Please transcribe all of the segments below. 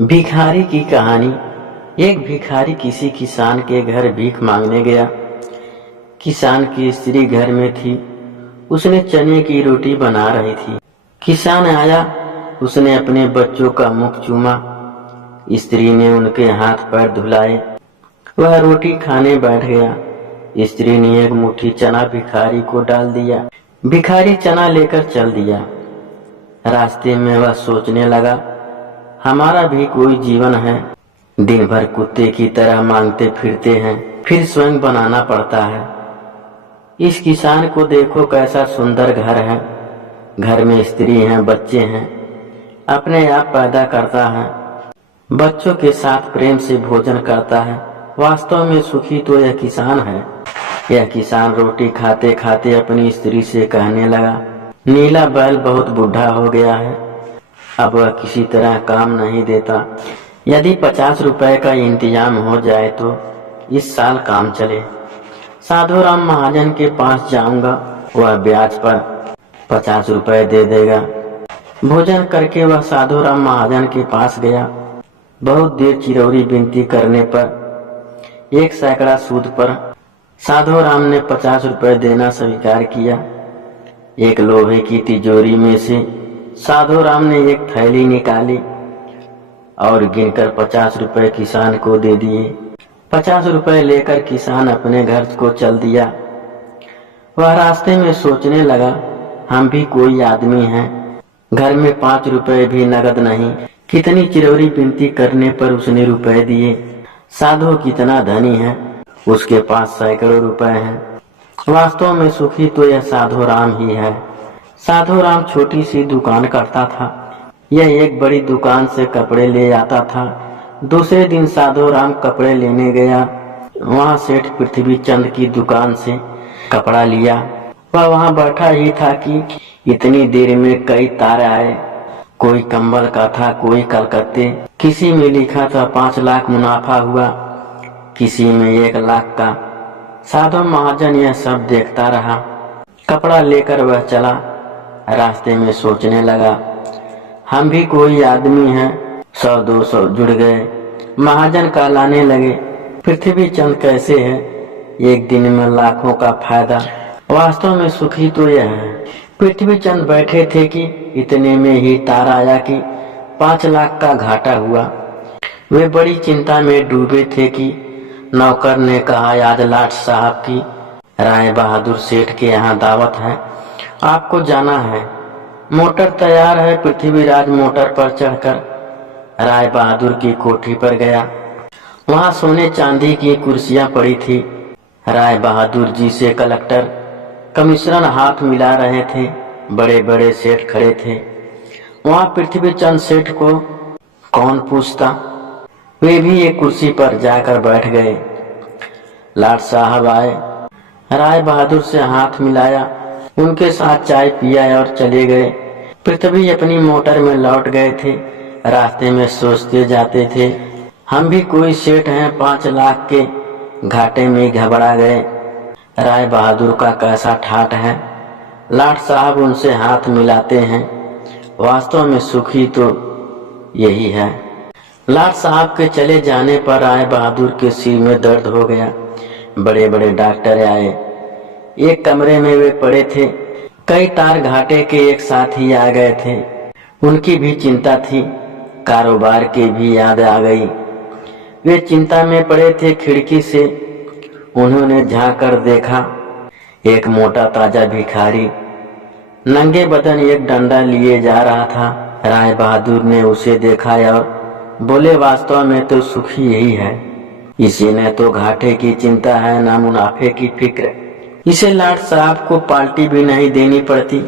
भिखारी की कहानी। एक भिखारी किसी किसान के घर भीख मांगने गया। किसान की स्त्री घर में थी। उसने चने की रोटी बना रही थी। किसान आया, उसने अपने बच्चों का मुख चूमा। स्त्री ने उनके हाथ पैर धुलाए। वह रोटी खाने बैठ गया। स्त्री ने एक मुट्ठी चना भिखारी को डाल दिया। भिखारी चना लेकर चल दिया। रास्ते में वह सोचने लगा, हमारा भी कोई जीवन है। दिन भर कुत्ते की तरह मांगते फिरते हैं, फिर स्वयं बनाना पड़ता है। इस किसान को देखो, कैसा सुंदर घर है। घर में स्त्री है, बच्चे हैं, अपने आप पैदा करता है, बच्चों के साथ प्रेम से भोजन करता है। वास्तव में सुखी तो यह किसान है। यह किसान रोटी खाते खाते अपनी स्त्री से कहने लगा, नीला बैल बहुत बूढ़ा हो गया है, अब वह किसी तरह काम नहीं देता। यदि 50 रुपए का इंतजाम हो जाए तो इस साल काम चले। साधु राम महाजन के पास जाऊंगा, वह ब्याज पर 50 रुपए दे देगा। भोजन करके वह साधु राम महाजन के पास गया। बहुत देर चिरौरी विनती करने पर 1 सैकड़ा सूद पर साधु राम ने 50 रुपए देना स्वीकार किया। एक लोहे की तिजोरी में से साधु राम ने एक थैली निकाली और गिनकर 50 रुपए किसान को दे दिए। 50 रुपए लेकर किसान अपने घर को चल दिया। वह रास्ते में सोचने लगा, हम भी कोई आदमी हैं, घर में 5 रुपए भी नगद नहीं। कितनी चिरौरी विनती करने पर उसने रुपए दिए। साधु कितना धनी है, उसके पास सैकड़ों रुपए हैं। वास्तव में सुखी तो यह साधु राम ही है। साधु राम छोटी सी दुकान करता था। यह एक बड़ी दुकान से कपड़े ले आता था। दूसरे दिन साधु राम कपड़े लेने गया। वहां सेठ पृथ्वी चंद की दुकान से कपड़ा लिया। वह वहां बैठा ही था कि इतनी देर में कई तार आए। कोई कंबल का था, कोई कलकत्ते। किसी में लिखा था 5 लाख मुनाफा हुआ, किसी में 1 लाख का। साधु महाजन यह सब देखता रहा। कपड़ा लेकर वह चला। रास्ते में सोचने लगा, हम भी कोई आदमी हैं। 100-200 जुड़ गए, महाजन कहलाने लगे। पृथ्वी चंद कैसे है, एक दिन में लाखों का फायदा। वास्तव में सुखी तो यह है। पृथ्वी चंद बैठे थे कि इतने में ही तार आया कि 5 लाख का घाटा हुआ। वे बड़ी चिंता में डूबे थे कि नौकर ने कहा, आज लाट साहब की राय बहादुर सेठ के यहाँ दावत है, आपको जाना है। मोटर तैयार है। पृथ्वीराज मोटर पर चढ़कर राय बहादुर की कोठी पर गया। वहां सोने चांदी की कुर्सियां पड़ी थी। राय बहादुर जी से कलेक्टर, कमिश्नर हाथ मिला रहे थे। बड़े बड़े सेठ खड़े थे। वहां पृथ्वी चंद सेठ को कौन पूछता। वे भी एक कुर्सी पर जाकर बैठ गए। लाट साहब आए, राय बहादुर से हाथ मिलाया, उनके साथ चाय पिया और चले गए। पृथ्वी अपनी मोटर में लौट गए थे। रास्ते में सोचते जाते थे, हम भी कोई सेठ हैं, 5 लाख के घाटे में घबरा गए। राय बहादुर का कैसा ठाठ है। लाट साहब उनसे हाथ मिलाते हैं। वास्तव में सुखी तो यही है। लाट साहब के चले जाने पर राय बहादुर के सिर में दर्द हो गया। बड़े बड़े डॉक्टर आए। एक कमरे में वे पड़े थे। कई तार घाटे के एक साथ ही आ गए थे। उनकी भी चिंता थी, कारोबार की भी याद आ गई। वे चिंता में पड़े थे। खिड़की से उन्होंने झांक कर देखा, एक मोटा ताजा भिखारी नंगे बदन एक डंडा लिए जा रहा था। राय बहादुर ने उसे देखा और बोले, वास्तव में तो सुखी यही है। इसी ने तो घाटे की चिंता है, ना मुनाफे की फिक्र। इसे लाट साहब को पार्टी भी नहीं देनी पड़ती।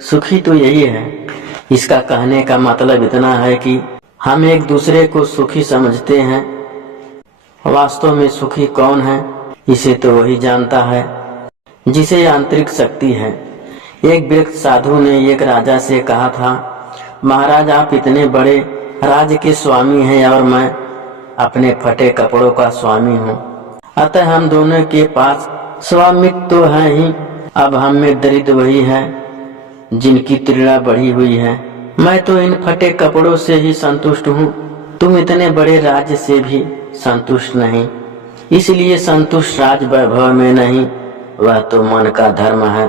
सुखी तो यही है। इसका कहने का मतलब इतना है कि हम एक दूसरे को सुखी समझते हैं। वास्तव में सुखी कौन है, इसे तो वही जानता है जिसे आंतरिक शक्ति है। एक व्यक्ति साधु ने एक राजा से कहा था, महाराज आप इतने बड़े राज्य के स्वामी हैं और मैं अपने फटे कपड़ों का स्वामी हूँ। अतः हम दोनों के पास स्वामित्व तो है ही। अब हम में दरिद्र वही है जिनकी तृणा बढ़ी हुई है। मैं तो इन फटे कपड़ों से ही संतुष्ट हूँ। तुम इतने बड़े राज्य से भी संतुष्ट नहीं, इसलिए संतुष्ट राज वैभव में नहीं, वह तो मन का धर्म है।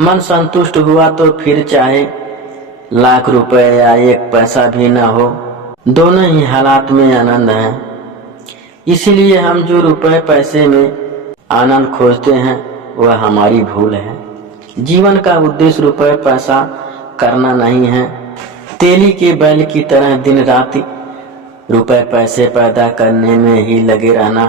मन संतुष्ट हुआ तो फिर चाहे लाख रुपए या एक पैसा भी न हो, दोनों ही हालात में आनंद है। इसीलिए हम जो रुपए पैसे में आनंद खोजते हैं वह हमारी भूल है। जीवन का उद्देश्य रुपए पैसा करना नहीं है। तेली के बैल की तरह दिन रात रुपए पैसे पैदा करने में ही लगे रहना